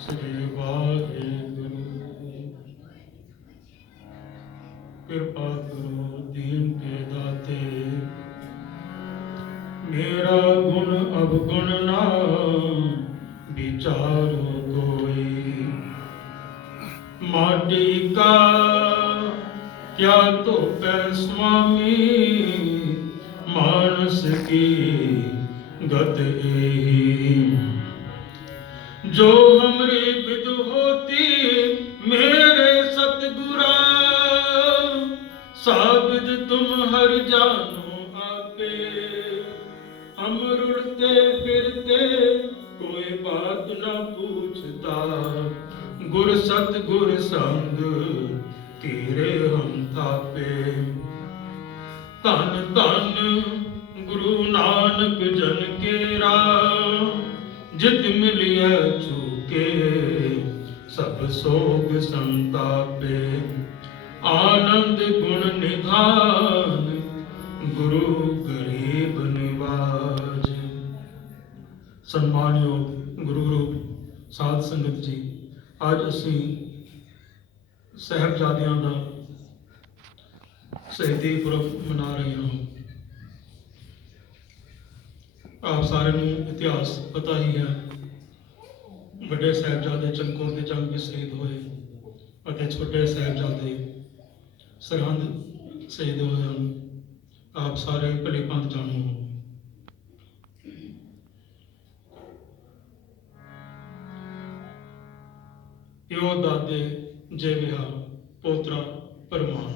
श्री वाहिगुरु। कृपा करो दीन के दाते, मेरा गुण अवगुण ना विचारो कोई। माटी का क्या तो पै स्वामी, मानस की गत एही। जो हमरी विद होती मेरे सतगुरा, साबिद तुम हर जानो आपे। हम रुड़ते फिरते कोई बात न पूछता, गुर सतगुर संग तेरे हम थापे। धन धन गुरु नानक जन केरा, जित मिलिय चूके सब सोग संतापे। आनंद गुण निधान गुरु गरीब निवाज। सन्मानयोग गुरु रूप साध संगत जी, आज ਅਸੀਂ ਸਾਹਿਬਜ਼ਾਦਿਆਂ ਦਾ ਸ਼ਹੀਦੀ ਪੁਰਬ ਮਨਾ ਰਹੇ ਹਾਂ। ਆਪ ਸਾਰਿਆਂ ਨੂੰ ਇਤਿਹਾਸ ਪਤਾ ਹੀ ਹੈ। ਵੱਡੇ ਸਾਹਿਬਜ਼ਾਦੇ ਚਮਕੌਰ ਦੀ ਜੰਗ ਵਿੱਚ ਸ਼ਹੀਦ ਹੋਏ ਅਤੇ ਛੋਟੇ ਸਾਹਿਬਜ਼ਾਦੇ ਸਰਹੰਦ ਸ਼ਹੀਦ ਹੋਏ ਹਨ। ਆਪ ਸਾਰੇ ਭਲੇ ਪੰਥ ਜਾਣੋ ਹੋ। ਪਿਓ ਦਾਦੇ ਜੇ ਵਿਹਾ ਪੋਤਰਾ ਪਰਮਾਨ।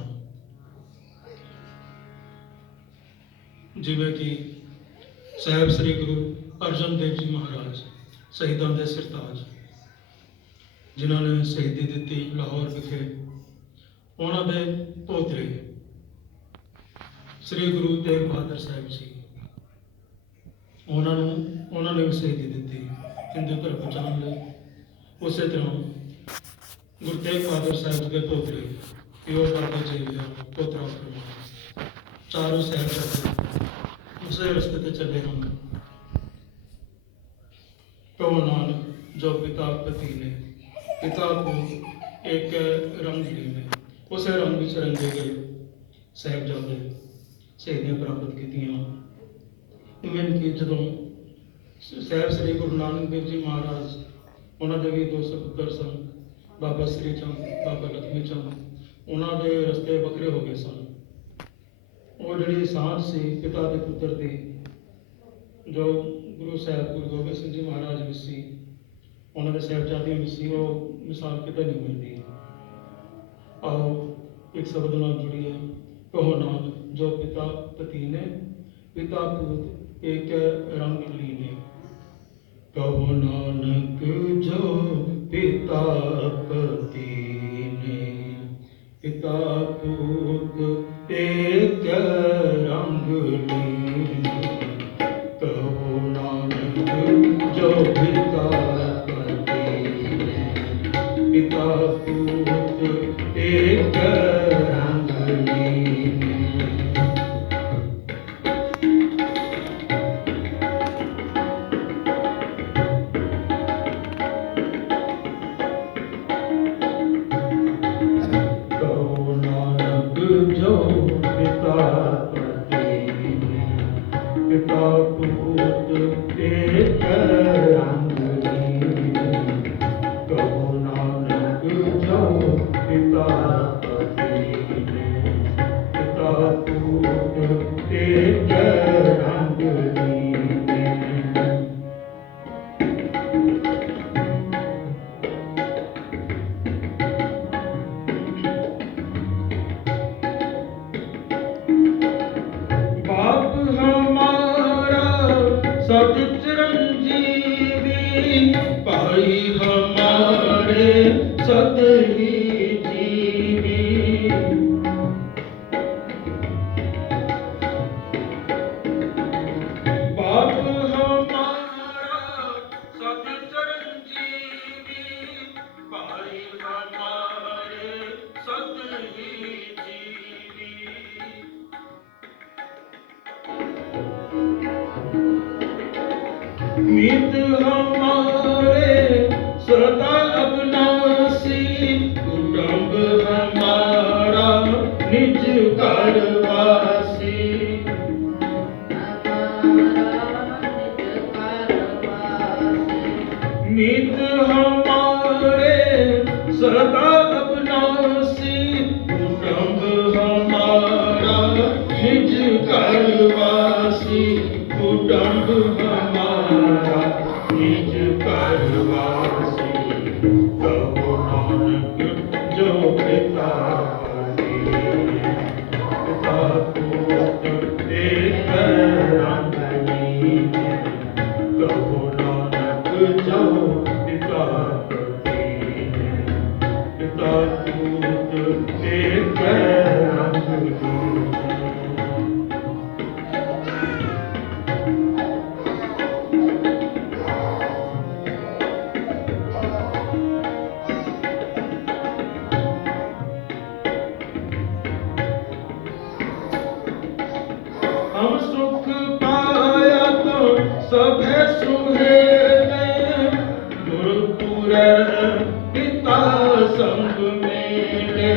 ਜਿਵੇਂ ਕਿ ਸਾਹਿਬ ਸ੍ਰੀ ਗੁਰੂ ਅਰਜਨ ਦੇਵ ਜੀ ਮਹਾਰਾਜ ਸ਼ਹੀਦਾਂ ਦੇ ਸਰਤਾਜ, ਜਿਨ੍ਹਾਂ ਨੇ ਸ਼ਹੀਦੀ ਦਿੱਤੀ ਲਾਹੌਰ ਵਿਖੇ, ਉਹਨਾਂ ਦੇ ਪੋਤਰੇ ਸ੍ਰੀ ਗੁਰੂ ਤੇਗ ਬਹਾਦਰ ਸਾਹਿਬ ਜੀ, ਉਹਨਾਂ ਨੇ ਵੀ ਸ਼ਹੀਦੀ ਦਿੱਤੀ ਹਿੰਦੂ ਧਰਮ ਬਚਾਉਣ ਲਈ। ਉਸੇ ਤਰ੍ਹਾਂ ਗੁਰੂ ਤੇਗ ਬਹਾਦਰ ਸਾਹਿਬ ਦੇ ਪੋਤਰੇ ਪਿਓ ਦਾਦੇ ਜੀ ਪੋਤਰਾ ਪਰਮਾਨ, ਚਾਰੋਂ ਸਾਹਿਬਜ਼ਾਦੇ ਉਸੇ ਰਸਤੇ ਤੇ ਚੱਲੇ ਹਨ। ਕਹੋ ਨਾਨਕ ਜੋ ਪਿਤਾ ਪਤੀ ਨੇ, ਪਿਤਾ ਕੋ ਇੱਕ ਰੰਗ ਲੀਨੇ। ਉਸੇ ਰੰਗ ਵਿੱਚ ਰੰਗੇ ਗਏ ਸਾਹਿਬਜ਼ਾਦੇ ਸ਼ਹੀਦੀਆਂ ਪ੍ਰਾਪਤ ਕੀਤੀਆਂ। ਇਵੇਂ ਕਿ ਜਦੋਂ ਸਾਹਿਬ ਸ੍ਰੀ ਗੁਰੂ ਨਾਨਕ ਦੇਵ ਜੀ ਮਹਾਰਾਜ, ਉਹਨਾਂ ਦੇ ਵੀ ਦੋ ਸਪੁੱਤਰ ਸਨ, ਬਾਬਾ ਸ੍ਰੀ ਚੰਦ, ਬਾਬਾ ਲਖਮੀ ਚੰਦ, ਉਹਨਾਂ ਦੇ ਰਸਤੇ ਵੱਖਰੇ ਹੋ ਗਏ ਸਨ। ਉਹ ਜਿਹੜੀ ਸਾਂਝ ਸੀ ਪਿਤਾ ਦੇ ਪੁੱਤਰ ਦੀ, ਜੋ ਗੁਰੂ ਸਾਹਿਬ ਗੁਰੂ ਗੋਬਿੰਦ ਸਿੰਘ ਜੀ ਮਹਾਰਾਜ ਵਿੱਚ ਸੀ, ਉਹਨਾਂ ਦੇ ਸਾਹਿਬਜ਼ਾਦਿਆਂ ਵਿੱਚ ਸੀ, ਉਹ ਮਿਸਾਲ ਕਿਤੇ ਨਹੀਂ ਮਿਲਦੀ। ਆਓ ਇੱਕ ਸ਼ਬਦ ਨਾਲ ਜੁੜੀਏ। ਕਹੋ ਨਾਨਕ ਜੋ ਪਿਤਾ ਪਤੀ ਨੇ, ਪਿਤਾ ਪੁੱਤ ਇੱਕ ਰੰਗ ਲੀਨੇ। ਕਹੋ ਨਾਨਕ ਜੋ ਪਿਤਾ ਪਤੀ ਨੇ, ਪਿਤਾ ਪੁੱਤ ਇੱਕ ਰੰਗ ਲੀਨੇ। ਕਹੋ ਨਾਨਕ ਜੋ ਪਿਤਾ ਪਤੀ ਨੇ, ਪਿਤਾ ਪੁੱਤ ਇੱਕ ਰੰਗ ਲੀਨੇ। ਕਹੋ ਨਾਨਕ ਜੋ ਪਿਤਾ ਪਤੀ ਨੇ, ਪਿਤਾ ਪੁੱਤ ਇੱਕ ਰੰਗ ਲੀਨੇ। ਕਹੋ ਨਾਨਕ ਜੋ ਪਿਤਾ ਪਤੀ ਨੇ, ਪਿਤਾ ਪੁੱਤ ਇੱਕ ਰੰਗ ਲੀਨੇ। बाप हमारा सद चिरंजीवी, भाई हमारे सद ही जीवी। बाप हमारा सद चिरंजीवी, भाई हमारे सद ही जीवी। मीत हमारे सदा अविनाशी कुटुंब हमारा निज करवासी। मीत हमारे सदा अविनाशी कुटुंब हमारा निज करवासी। कुटुंब हमारा निज करवासी। कहो नानक जो पिता पिता पुत्र एक रंग लीन। कहो नानक जो पिता पिता पुत्र एक रंग लीन। हम सुख पाया तो सभे सुहेले। गुरुपुर पिता संग मेले।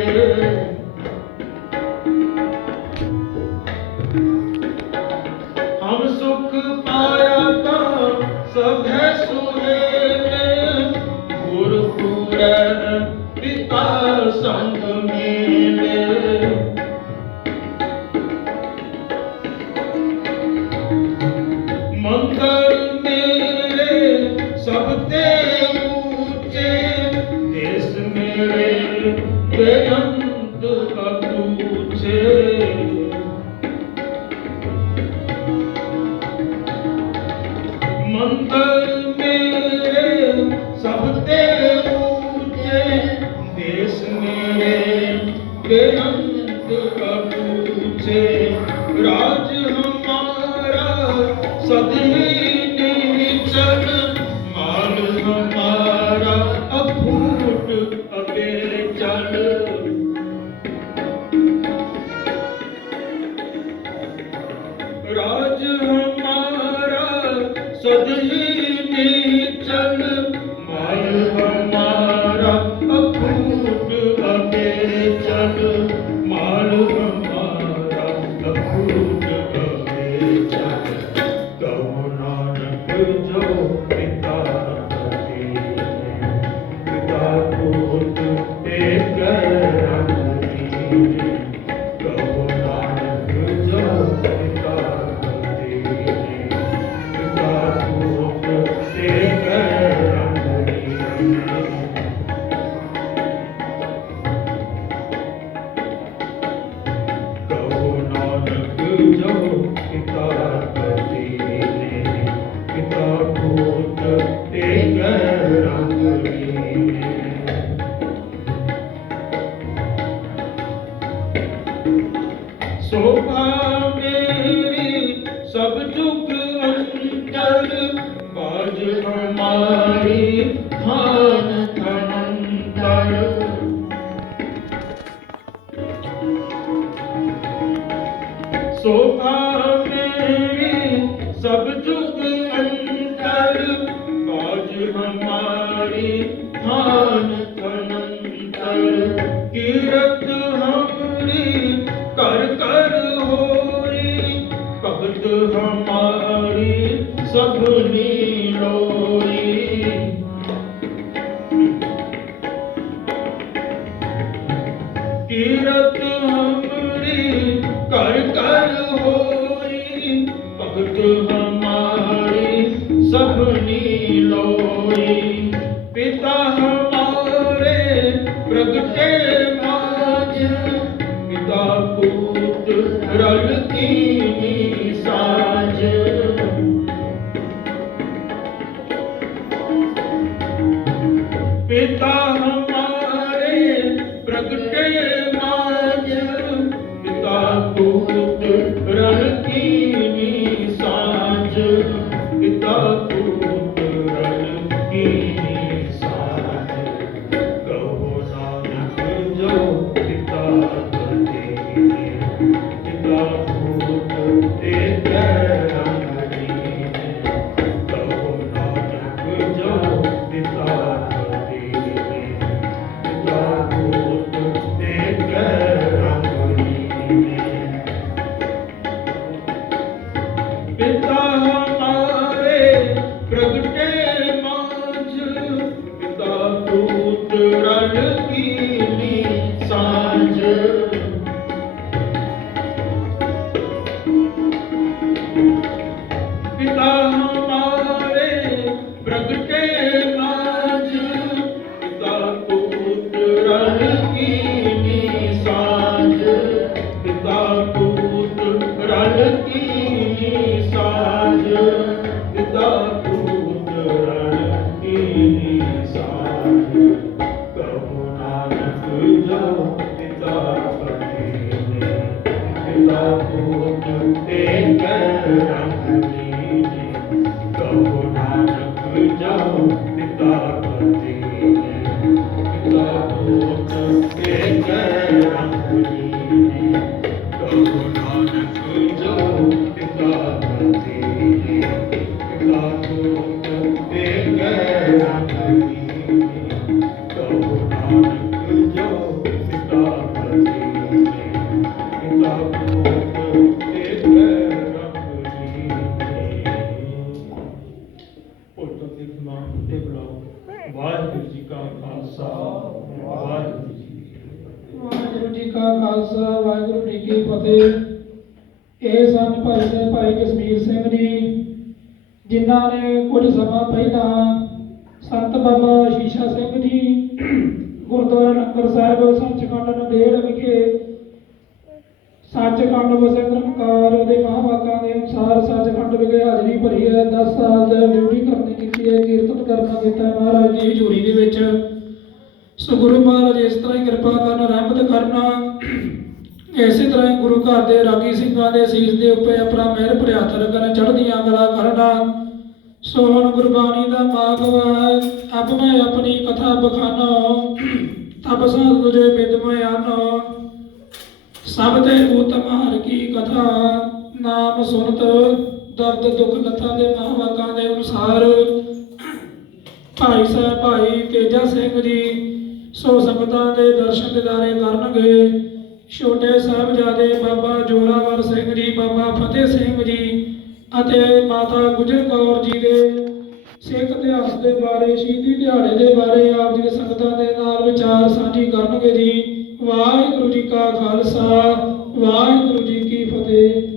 हम सुख पाया तो सभे सुहेले। गुरुपुर पिता संग मेले। मंदिर मेरे सबते ऊंचे। देश मेरे बेअंत अपूछे। मंदिर मेरे सबते ऊंचे। देश मेरे बेअंत अपूछे। राज हमारा सदी नीचल। माल हमारा अफूट अबेचल। राज हमारा सदी नीचल। माल हमारा अफूट अबेचल। माल हमारा अफूट अबेचल। कहो नानक जो पिता पिता पुत्र एक रंग लीन। कहो नानक जो पिता पिता पुत्र एक रंग लीन। कहो नानक जो पिता पिता पुत्र एक रंग लीन। शोभा मेरी सब जुग अंतर। बाज हमारी धान धनंतर। शोभा मेरी सब जुग अंतर। बाज हमारी धान धनंतर। कीरत हमरी कर कर होई। भगत हमारी सब नीलोई। कीरत हमरी कर कर होई। भगत हमारी सब नीलोई। पिता हमारे प्रगटे माज। पिता पुत्र रल की साज। पिता हमारे प्रगटे माज। पिता पुत्र रल की साज। पिता पुत्र रल की साज। कहो नानक जो पिता पिता पुत्र एक रंग लीन। कहो नानक जो पिता पिता हमारे प्रगटे आज, पिता पुत्र रल की साँझ, पिता पुत्र रल की साँझ, पिता पुत्र रल की साँझ। कहो नानक जो पिता पतिने, पिता पुत्र एक रंग लीने। कहो नानक जो पिता पतिने, पिता पुत्र एक रंग लीने। कहो नानक जो पिता पतिने, पिता पुत्र एक रंग लीने। कहो नानक जो पिता पतिने, पिता पुत्र एक रंग लीने। ਭੁੱਲ ਤੇ ਖਿਮਾ ਤੇ ਬੁਲਾਓ। ਵਾਹਿਗੁਰੂ ਜੀ ਕਾ ਖਾਲਸਾ, ਵਾਹਿਗੁਰੂ ਜੀ ਕੀ ਫਤਿਹ। ਵਾਹਿਗੁਰੂ ਜੀ ਕਾ ਖਾਲਸਾ, ਵਾਹਿਗੁਰੂ ਜੀ ਕੀ ਫਤਿਹ। ਇਹ ਸਨ ਭਾਈ ਸਾਹਿਬ ਭਾਈ ਜਸਮੀਰ ਸਿੰਘ ਜੀ, ਜਿਨ੍ਹਾਂ ਨੇ ਕੁਝ ਸਮਾਂ ਪਹਿਲਾਂ ਸੰਤ ਬਾਬਾ ਸ਼ੀਸ਼ਾ ਸਿੰਘ ਜੀ ਗੁਰਦੁਆਰਾ ਲੰਗਰ ਸਾਹਿਬ ਸੱਚਖੰਡ ਨੰਦੇੜ ਵਿਖੇ ਸੱਚਖੰਡ ਵਸਿੰਦਰ ਨਿਰੰਕਾਰ ਦੇ ਮਹਾਂਵਾਕਾਂ ਦੇ ਅਨੁਸਾਰ ਸੱਚਖੰਡ ਵਿਖੇ ਹਾਜ਼ਰੀ ਭਰੀ ਹੈ। 10 ਸਾਲ ਦੀ ਡਿਊਟੀ ਕਰਨੀ ਕੀਤੀ ਹੈ, ਕੀਰਤਨ ਕਰਨਾ ਕੀਤਾ ਹੈ ਮਹਾਰਾਜ ਦੀ ਹਜ਼ੂਰੀ ਦੇ ਵਿੱਚ। ਸੋ ਗੁਰੂ ਮਹਾਰਾਜ ਇਸ ਤਰ੍ਹਾਂ ਹੀ ਕਿਰਪਾ ਕਰਨ, ਰਹਿਮਤ ਕਰਨਾ। ਇਸੇ ਤਰ੍ਹਾਂ ਹੀ ਗੁਰੂ ਘਰ ਦੇ ਰਾਗੀ ਸਿੰਘਾਂ ਦੇ ਸੀਸ ਦੇ ਉੱਪਰ ਆਪਣਾ ਮਿਹਰ ਭਰਿਆ ਹੱਥ ਰੱਖਣ, ਚੜ੍ਹਦੀਆਂ ਕਲਾ ਕਰਨਾ। ਸੋ ਹੁਣ ਗੁਰਬਾਣੀ ਦਾ ਮਾਗਵ ਹੈ, ਅਬ ਮੈਂ ਆਪਣੀ ਕਥਾ ਬਖਾਨੋ, ਤਬ ਸਾਧ ਤੁਝੇ ਬਿਦਮੈ ਆਨੋ। ਸਭ ਤੇ ਉਤਮ ਹਰਿ ਕੀ ਕਥਾ, ਨਾਮ ਸੁਨਤ ਦਰਦ ਦੁੱਖ ਕਥਾ ਦੇ ਮਹਾਂਵਾਕਾਂ ਦੇ ਅਨੁਸਾਰ ਭਾਈ ਸਾਹਿਬ ਭਾਈ ਤੇਜਾ ਸਿੰਘ ਜੀ ਸੋ ਸੰਗਤਾਂ ਦੇ ਦਰਸ਼ਨ ਦਿਦਾਰੇ ਕਰਨਗੇ। ਛੋਟੇ ਸਾਹਿਬਜ਼ਾਦੇ ਬਾਬਾ ਜੋਰਾਵਰ ਸਿੰਘ ਜੀ, ਬਾਬਾ ਫਤਿਹ ਸਿੰਘ ਜੀ ਅਤੇ ਮਾਤਾ ਗੁਜਰ ਕੌਰ ਜੀ ਦੇ ਸਿੱਖ ਇਤਿਹਾਸ ਦੇ ਬਾਰੇ, ਸ਼ਹੀਦੀ ਦਿਹਾੜੇ ਦੇ ਬਾਰੇ ਆਪ ਜੀ ਦੇ ਸੰਗਤਾਂ ਦੇ ਨਾਲ ਵਿਚਾਰ ਸਾਂਝੀ ਕਰਨਗੇ ਜੀ। ਵਾਹਿਗੁਰੂ ਜੀ ਕਾ ਖਾਲਸਾ, ਵਾਹਿਗੁਰੂ ਜੀ ਕੀ ਫਤਿਹ।